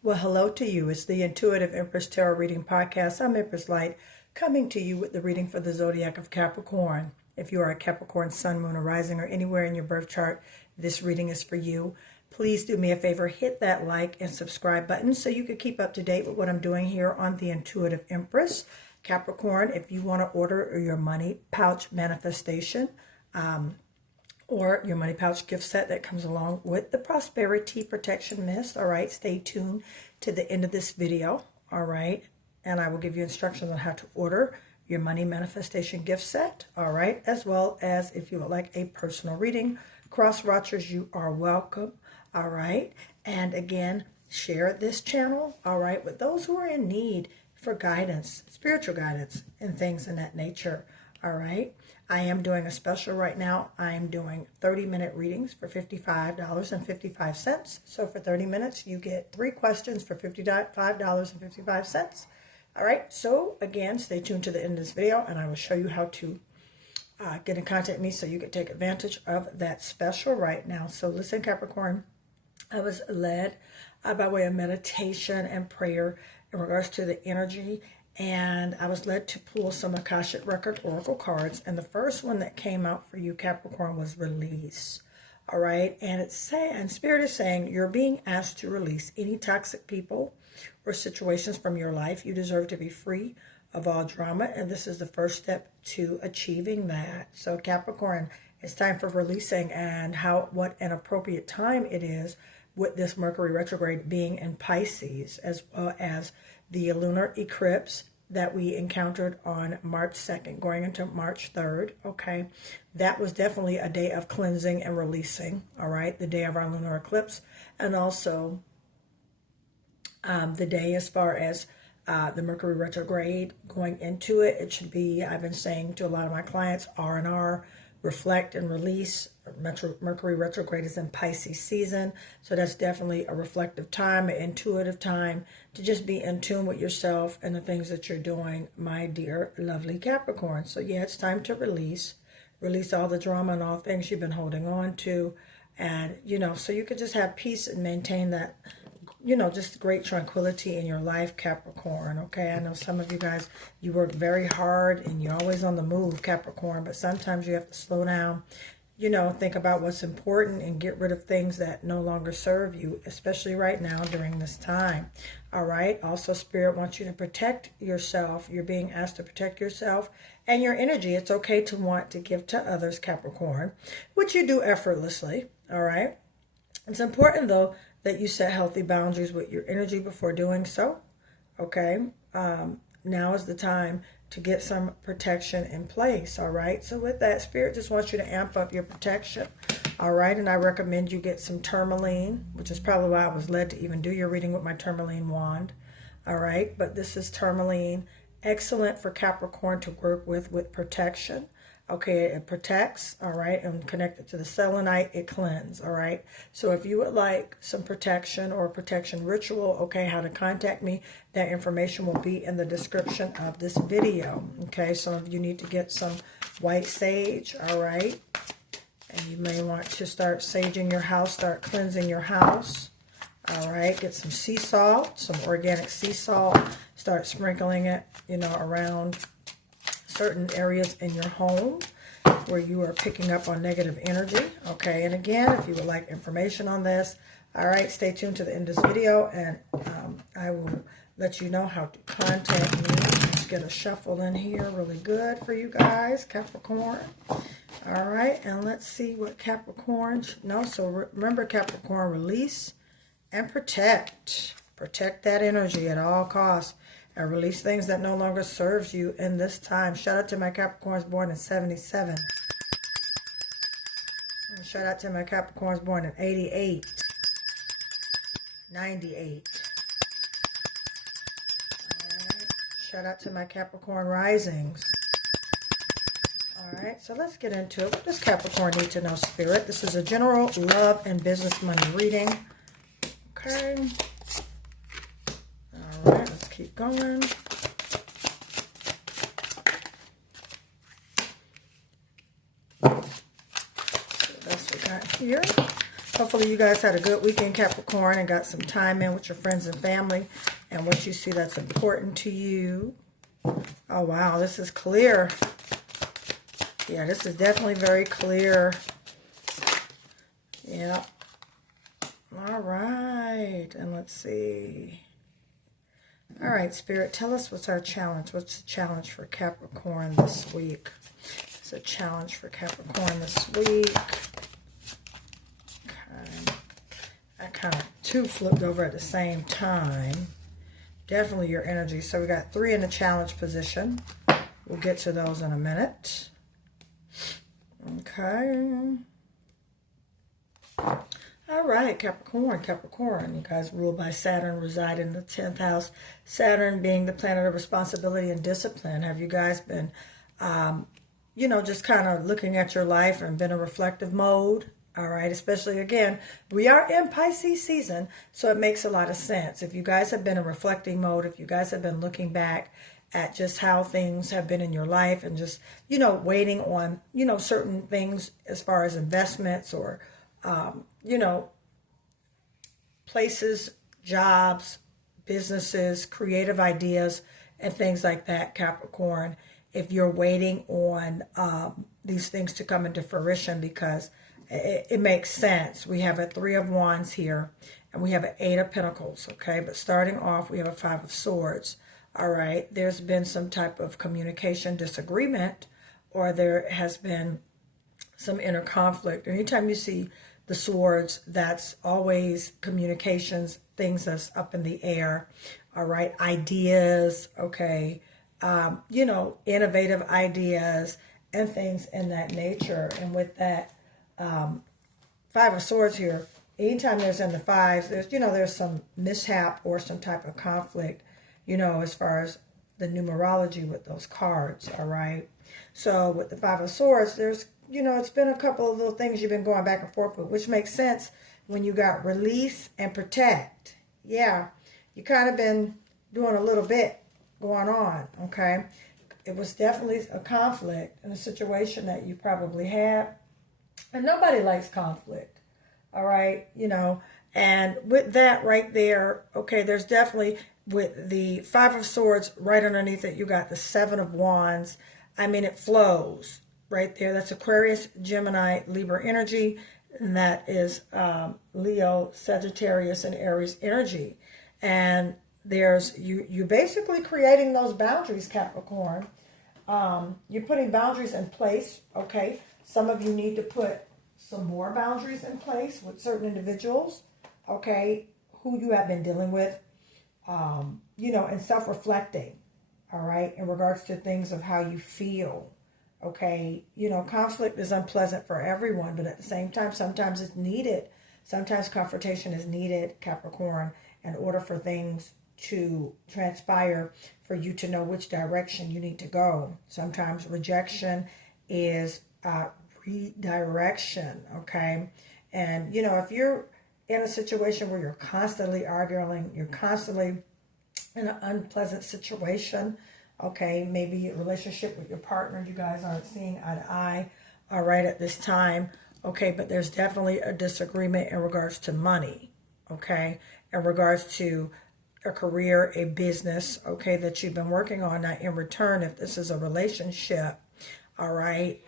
Well, hello to you. It's the Intuitive Empress Tarot Reading Podcast. I'm Empress Light, coming to you with the reading for the Zodiac of Capricorn. If you are a Capricorn Sun, Moon, or Rising, or anywhere in your birth chart, this reading is for you. Please do me a favor, hit that like and subscribe button so you can keep up to date with what I'm doing here on the Intuitive Empress. Capricorn, if you want to order your money pouch manifestation, or your money pouch gift set that comes along with the prosperity protection mist. All right, stay tuned to the end of this video. All right, and I will give you instructions on how to order your money manifestation gift set. All right, as well as if you would like a personal reading, cross watchers, you are welcome. All right, and again, share this channel. All right, with those who are in need for guidance, spiritual guidance, and things in that nature. All right. I am doing a special right now. I'm doing 30-minute readings for $55.55. So for 30 minutes, you get 3 questions for $55.55. All right. So again, stay tuned to the end of this video, and I will show you how to get in contact with me so you can take advantage of that special right now. So listen, Capricorn, I was led by way of meditation and prayer in regards to the energy. And I was led to pull some Akashic Record Oracle cards. And the first one that came out for you, Capricorn, was release. All right. And it's saying, Spirit is saying, you're being asked to release any toxic people or situations from your life. You deserve to be free of all drama. And this is the first step to achieving that. So Capricorn, it's time for releasing, and what an appropriate time it is with this Mercury retrograde being in Pisces, as well as the lunar eclipse that we encountered on March 2nd, going into March 3rd, okay? That was definitely a day of cleansing and releasing, all right? The day of our lunar eclipse, and also the day as far as the Mercury retrograde going into it. It should be, I've been saying to a lot of my clients, R&R, reflect and release. Mercury retrograde is in Pisces season, so that's definitely a reflective time, an intuitive time to just be in tune with yourself and the things that you're doing, my dear lovely Capricorn. So yeah, it's time to release all the drama and all things you've been holding on to, and so you could just have peace and maintain that, just great tranquility in your life, Capricorn. Okay, I know some of you guys, you work very hard and you're always on the move, Capricorn, but sometimes you have to slow down, think about what's important and get rid of things that no longer serve you, especially right now during this time. All right. Also, Spirit wants you to protect yourself. You're being asked to protect yourself and your energy. It's okay to want to give to others, Capricorn, which you do effortlessly. All right. It's important, though, that you set healthy boundaries with your energy before doing so. Okay. Now is the time to get some protection in place. All right. So with that, Spirit just wants you to amp up your protection. All right. And I recommend you get some tourmaline, which is probably why I was led to even do your reading with my tourmaline wand. All right. But this is tourmaline. Excellent for Capricorn to work with protection. Okay, it protects, all right, and connected to the selenite, it cleanses, all right? So if you would like some protection or a protection ritual, okay, how to contact me, that information will be in the description of this video, okay? Some of you need to get some white sage, all right? And you may want to start saging your house, start cleansing your house, all right? Get some sea salt, some organic sea salt, start sprinkling it, around certain areas in your home where you are picking up on negative energy. Okay, and again, if you would like information on this, all right, stay tuned to the end of this video, and I will let you know how to contact me. Let's get a shuffle in here really good for you guys, Capricorn. All right, and let's see what Capricorn knows. So remember, Capricorn, release and protect. Protect that energy at all costs. And release things that no longer serves you in this time. Shout out to my Capricorns born in 77. And shout out to my Capricorns born in 88. 98. Alright. Shout out to my Capricorn risings. Alright, so let's get into it. What does Capricorn need to know, Spirit? This is a general love and business money reading. Okay. Alright, let's keep going. So that's what we got here. Hopefully you guys had a good weekend, Capricorn, and got some time in with your friends and family and what you see that's important to you. Oh, wow, this is clear. Yeah, this is definitely very clear. Yeah. All right, and let's see. All right, Spirit, tell us what's our challenge. What's the challenge for Capricorn this week? It's a challenge for Capricorn this week. Okay. I kind of two flipped over at the same time. Definitely your energy. So we got 3 in the challenge position. We'll get to those in a minute. Okay. All right, Capricorn, Capricorn. You guys ruled by Saturn, reside in the 10th house. Saturn being the planet of responsibility and discipline. Have you guys been, you know, just kind of looking at your life and been in reflective mode? All right, especially, again, we are in Pisces season, so it makes a lot of sense. If you guys have been in reflecting mode, if you guys have been looking back at just how things have been in your life and just, you know, waiting on, you know, certain things as far as investments or, you know, places, jobs, businesses, creative ideas, and things like that, Capricorn. If you're waiting on these things to come into fruition, because it makes sense. We have a 3 of Wands here, and we have an 8 of Pentacles, okay? But starting off, we have a 5 of Swords, all right? There's been some type of communication disagreement, or there has been some inner conflict. Anytime you see the swords, that's always communications, things that's up in the air, all right? Ideas, okay? You know, innovative ideas and things in that nature. And with that 5 of Swords here, anytime there's in the 5s, there's, you know, there's some mishap or some type of conflict, you know, as far as the numerology with those cards, all right? So with the 5 of Swords, there's, you know, it's been a couple of little things you've been going back and forth with, which makes sense when you got release and protect. Yeah, you kind of been doing a little bit going on, okay? It was definitely a conflict in a situation that you probably had. And nobody likes conflict, all right? You know, and with that right there, okay, there's definitely, with the 5 of Swords right underneath it, you got the 7 of Wands. I mean, it flows right there. That's Aquarius, Gemini, Libra energy. And that is Leo, Sagittarius, and Aries energy. And there's, you basically creating those boundaries, Capricorn. You're putting boundaries in place, okay? Some of you need to put some more boundaries in place with certain individuals, okay, who you have been dealing with, you know, and self-reflecting, all right, in regards to things of how you feel, okay? You know, conflict is unpleasant for everyone, but at the same time, sometimes it's needed. Sometimes confrontation is needed, Capricorn, in order for things to transpire, for you to know which direction you need to go. Sometimes rejection is redirection, okay? And, you know, if you're in a situation where you're constantly arguing, you're constantly in an unpleasant situation, okay, maybe a relationship with your partner, you guys aren't seeing eye to eye, all right, at this time, okay, but there's definitely a disagreement in regards to money, okay, in regards to a career, a business, okay, that you've been working on. Now, in return, if this is a relationship, all right,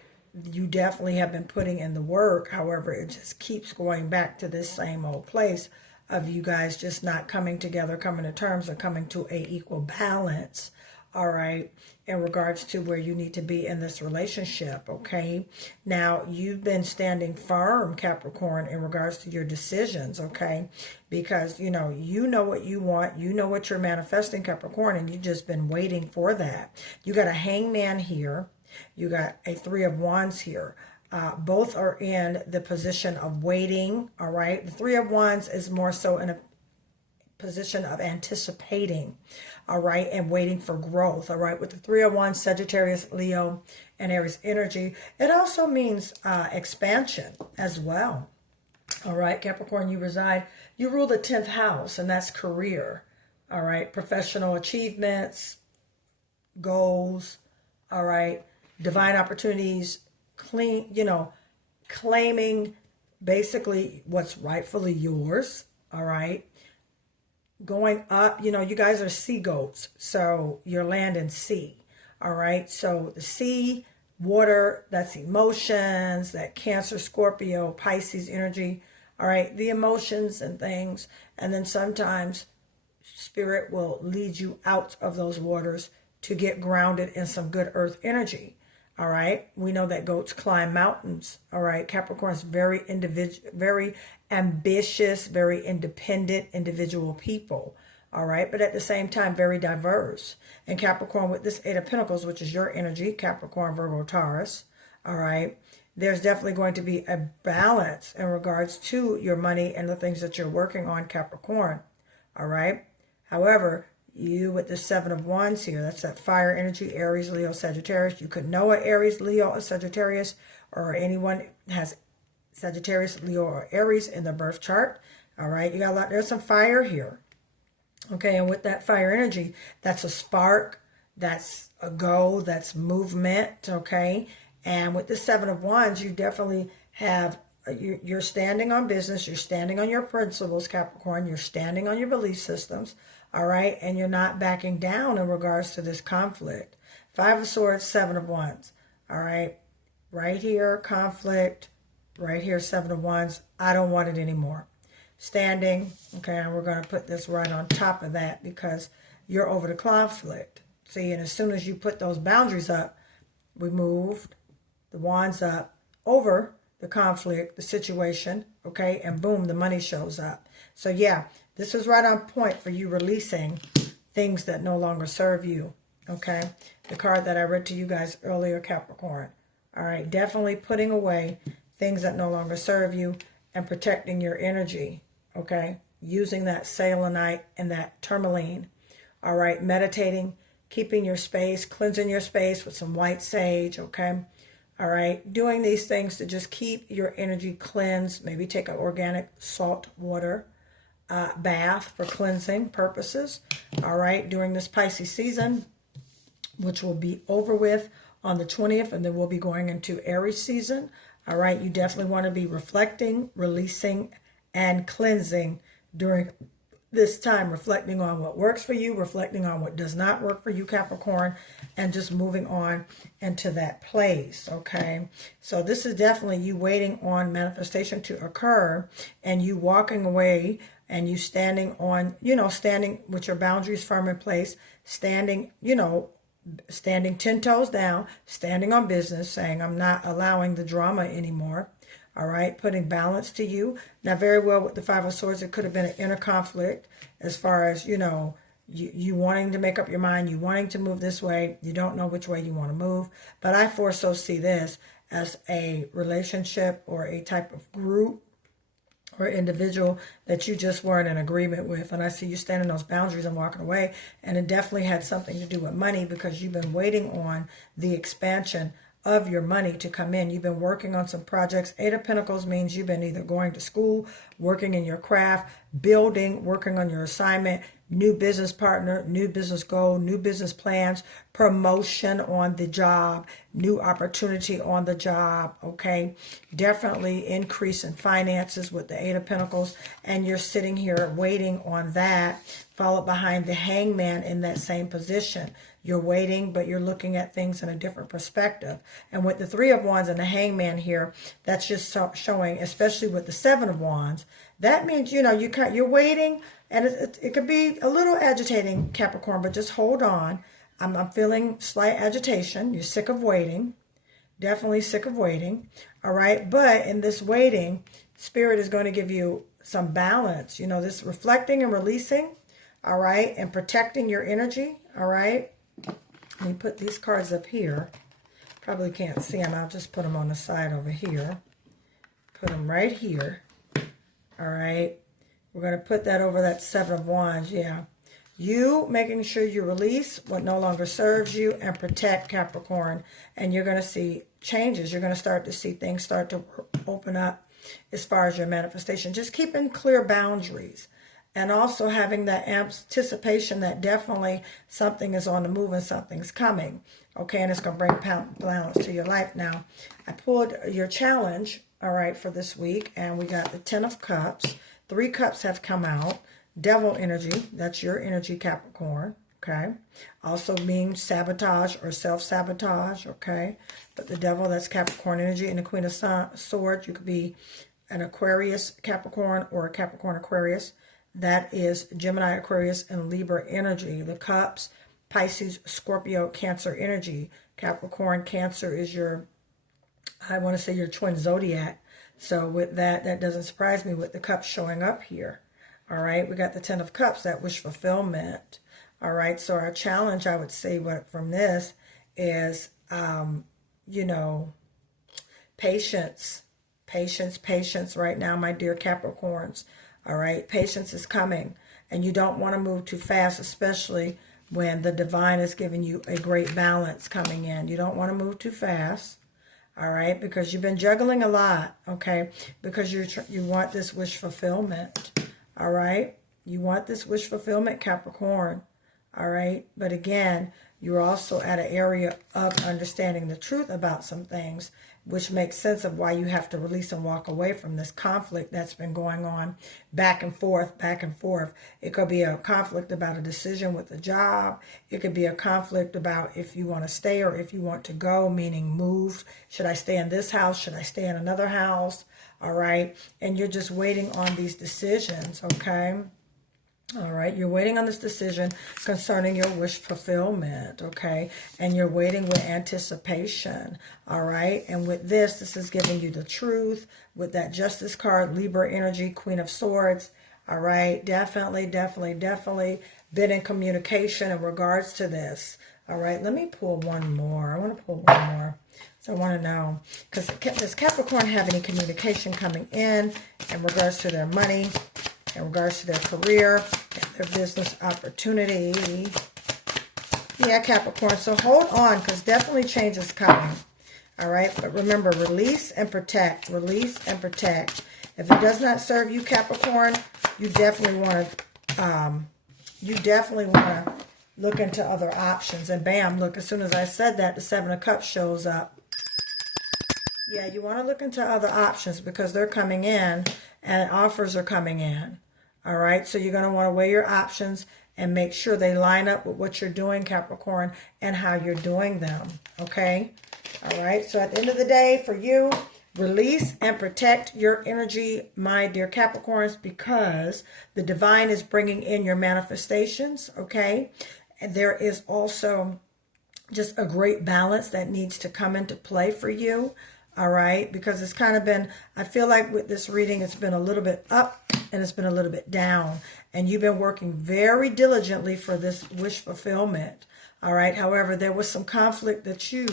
you definitely have been putting in the work. However, it just keeps going back to this same old place of you guys just not coming together, coming to terms, or coming to a equal balance, all right, in regards to where you need to be in this relationship, okay? Now, you've been standing firm, Capricorn, in regards to your decisions, okay? Because, you know what you want, you know what you're manifesting, Capricorn, and you've just been waiting for that. You got a Hangman here. You got a 3 of Wands here. Both are in the position of waiting, all right? The 3 of Wands is more so in a position of anticipating, all right, and waiting for growth, all right? With the 3 of Wands, Sagittarius, Leo, and Aries energy, it also means expansion as well, all right? Capricorn, you rule the 10th house, and that's career, all right? Professional achievements, goals, all right? Divine opportunities, claiming basically what's rightfully yours, all right? Going up, you know, you guys are sea goats, so you're land and sea, all right? So the sea, water, that's emotions, that Cancer, Scorpio, Pisces energy, all right? The emotions and things. And then sometimes Spirit will lead you out of those waters to get grounded in some good earth energy. All right. We know that goats climb mountains. All right. Capricorn's very individual, very ambitious, very independent individual people. All right. But at the same time, very diverse. And Capricorn with this Eight of Pentacles, which is your energy, Capricorn, Virgo, Taurus. All right. There's definitely going to be a balance in regards to your money and the things that you're working on, Capricorn. All right. However, you with the Seven of Wands here, that's that fire energy, Aries, Leo, Sagittarius. You could know an Aries, Leo, or Sagittarius, or anyone has Sagittarius, Leo, or Aries in the birth chart. All right, you got a lot, there's some fire here. Okay, and with that fire energy, that's a spark, that's a go, that's movement, okay? And with the Seven of Wands, you definitely have, you're standing on business, you're standing on your principles, Capricorn, you're standing on your belief systems. All right, and you're not backing down in regards to this conflict. Five of Swords, Seven of Wands. All right, right here, conflict. Right here, Seven of Wands. I don't want it anymore. Standing. Okay, and we're going to put this right on top of that because you're over the conflict. See, and as soon as you put those boundaries up, we moved the wands up over the conflict, the situation, okay, and boom, the money shows up. So yeah, this is right on point for you releasing things that no longer serve you, okay? The card that I read to you guys earlier, Capricorn. All right, definitely putting away things that no longer serve you and protecting your energy, okay? Using that selenite and that tourmaline. All right, meditating, keeping your space, cleansing your space with some white sage, okay? All right, doing these things to just keep your energy cleansed. Maybe take an organic salt water bath for cleansing purposes. All right, during this Pisces season, which will be over with on the 20th, and then we'll be going into Aries season. All right, you definitely want to be reflecting, releasing, and cleansing during this time, reflecting on what works for you, reflecting on what does not work for you, Capricorn, and just moving on into that place, okay? So this is definitely you waiting on manifestation to occur and you walking away and you standing on, you know, standing with your boundaries firm in place, standing, you know, standing 10 toes down, standing on business, saying, I'm not allowing the drama anymore. All right, putting balance to you. Now, very well with the Five of Swords, it could have been an inner conflict as far as, you know, you wanting to make up your mind, you wanting to move this way, you don't know which way you want to move. But I foresaw see this as a relationship or a type of group or individual that you just weren't in agreement with. And I see you standing those boundaries and walking away. And it definitely had something to do with money because you've been waiting on the expansion of your money to come in. You've been working on some projects. Eight of Pentacles means you've been either going to school, working in your craft, building, working on your assignment, new business partner, new business goal, new business plans, promotion on the job, new opportunity on the job, okay? Definitely increase in finances with the Eight of Pentacles, and you're sitting here waiting on that, followed behind the Hangman in that same position. You're waiting, but you're looking at things in a different perspective. And with the Three of Wands and the Hangman here, that's just showing, especially with the Seven of Wands, that means, you know, you're waiting, and it could be a little agitating, Capricorn, but just hold on. I'm feeling slight agitation. You're sick of waiting. Definitely sick of waiting. All right. But in this waiting, Spirit is going to give you some balance. You know, this reflecting and releasing. All right. And protecting your energy. All right. Let me put these cards up here. Probably can't see them. I'll just put them on the side over here. Put them right here. All right. We're going to put that over that Seven of Wands. Yeah. You making sure you release what no longer serves you and protect, Capricorn. And you're going to see changes. You're going to start to see things start to open up as far as your manifestation. Just keeping clear boundaries. And also having that anticipation that definitely something is on the move and something's coming. Okay, and it's going to bring balance to your life. Now, I pulled your challenge. all right, for this week. And we got the 10 of Cups. 3 cups have come out. Devil energy, that's your energy, Capricorn, okay? Also means sabotage or self-sabotage, okay? But the devil, that's Capricorn energy. And the Queen of Swords, you could be an Aquarius Capricorn or a Capricorn Aquarius. That is Gemini, Aquarius, and Libra energy. The cups, Pisces, Scorpio, Cancer energy. Capricorn, Cancer is your, I want to say, your twin zodiac. So with that, that doesn't surprise me with the cups showing up here. All right, we got the 10 of Cups, that wish fulfillment. All right, so our challenge, I would say, from this is, you know, patience. Patience right now, my dear Capricorns. All right, patience is coming. And you don't want to move too fast, especially when the divine is giving you a great balance coming in. You don't want to move too fast. All right, because you've been juggling a lot, okay? Because you want this wish fulfillment. All right, you want this wish fulfillment, Capricorn. All right, but again, you're also at an area of understanding the truth about some things, which makes sense of why you have to release and walk away from this conflict that's been going on back and forth, back and forth. It could be a conflict about a decision with a job. It could be a conflict about if you want to stay or if you want to go, meaning move. Should I stay in this house? Should I stay in another house? All right. And you're just waiting on these decisions, okay? All right, you're waiting on this decision concerning your wish fulfillment, okay? And you're waiting with anticipation, all right? And with this is giving you the truth. With that Justice card, Libra energy, Queen of Swords, all right? Definitely been in communication in regards to this, all right? Let me pull one more. I want to pull one more. So I want to know, because does Capricorn have any communication coming in regards to their money, in regards to their career, and their business opportunity? Yeah, Capricorn. So hold on, because definitely change is coming. All right. But remember, release and protect. Release and protect. If it does not serve you, Capricorn, you definitely want to look into other options. And bam, look, as soon as I said that, the 7 of Cups shows up. Yeah, you want to look into other options because they're coming in and offers are coming in. All right, so you're going to want to weigh your options and make sure they line up with what you're doing, Capricorn, and how you're doing them. Okay, all right, so at the end of the day, for you, release and protect your energy, my dear Capricorns, because the divine is bringing in your manifestations. Okay, and there is also just a great balance that needs to come into play for you. All right, because it's kind of been, I feel like with this reading, it's been a little bit up and it's been a little bit down. And you've been working very diligently for this wish fulfillment. All right, however, there was some conflict that you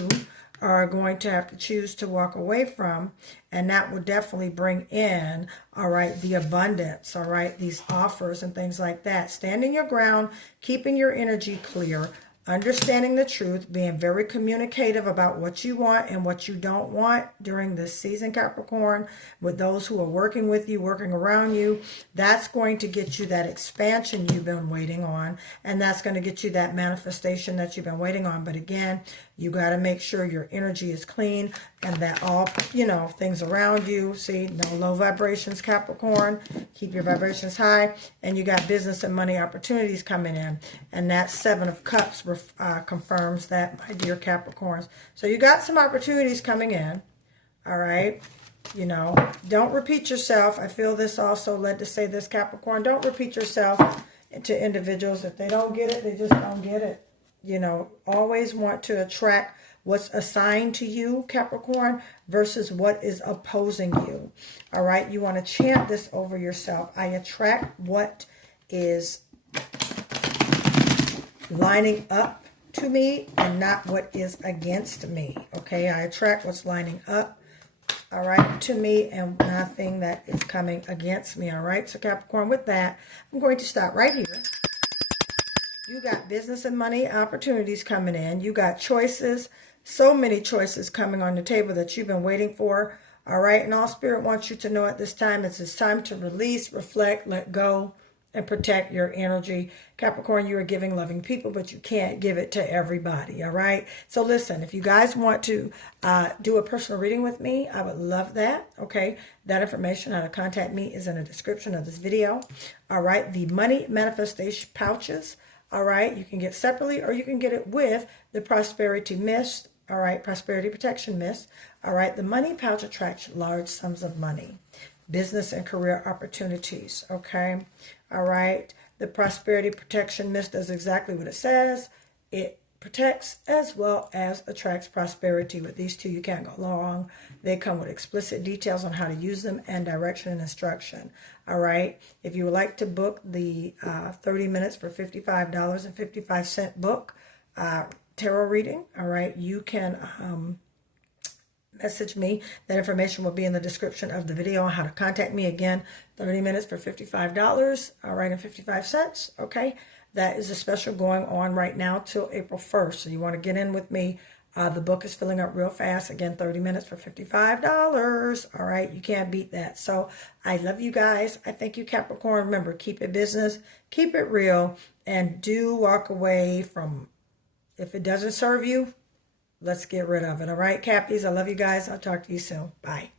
are going to have to choose to walk away from. And that will definitely bring in, all right, the abundance, all right, these offers and things like that. Standing your ground, keeping your energy clear, understanding the truth, being very communicative about what you want and what you don't want during this season, Capricorn, with those who are working with you, working around you. That's going to get you that expansion you've been waiting on, and that's going to get you that manifestation that you've been waiting on. But again, you got to make sure your energy is clean and that all, you know, things around you, see, no low vibrations, Capricorn. Keep your vibrations high, and you got business and money opportunities coming in. And that 7 of Cups confirms that, my dear Capricorns. So you got some opportunities coming in, all right? You know, don't repeat yourself. I feel this also led to say this, Capricorn. Don't repeat yourself to individuals. If they don't get it, they just don't get it. You know, always want to attract what's assigned to you, Capricorn, versus what is opposing you. All right, you want to chant this over yourself. I attract what is lining up to me and not what is against me. Okay, I attract what's lining up, all right, to me, and nothing that is coming against me. All right, so Capricorn, with that, I'm going to stop right here. You got business and money opportunities coming in. You got choices, so many choices coming on the table that you've been waiting for. All right, and all Spirit wants you to know at this time is it's time to release, reflect, let go, and protect your energy. Capricorn, you are giving, loving people, but you can't give it to everybody, all right? So listen, if you guys want to do a personal reading with me, I would love that, okay? That information, how to contact me, is in the description of this video, all right? The money manifestation pouches, all right? You can get separately, or you can get it with the prosperity mist, all right? Prosperity protection mist, all right? The money pouch attracts large sums of money. Business and career opportunities, okay? All right. The prosperity protection mist does exactly what it says. It protects as well as attracts prosperity. With these two, you can't go wrong. They come with explicit details on how to use them and direction and instruction. All right. If you would like to book the 30 minutes for $55.55 book tarot reading, all right, you can message me. That information will be in the description of the video on how to contact me. Again, 30 minutes for $55, all right, and 55 cents, okay? That is a special going on right now till April 1st. So you want to get in with me. The book is filling up real fast. Again, 30 minutes for $55, all right? You can't beat that. So I love you guys. I thank you, Capricorn. Remember, keep it business, keep it real, and do walk away from, if it doesn't serve you, let's get rid of it. All right, Cappies, I love you guys. I'll talk to you soon. Bye.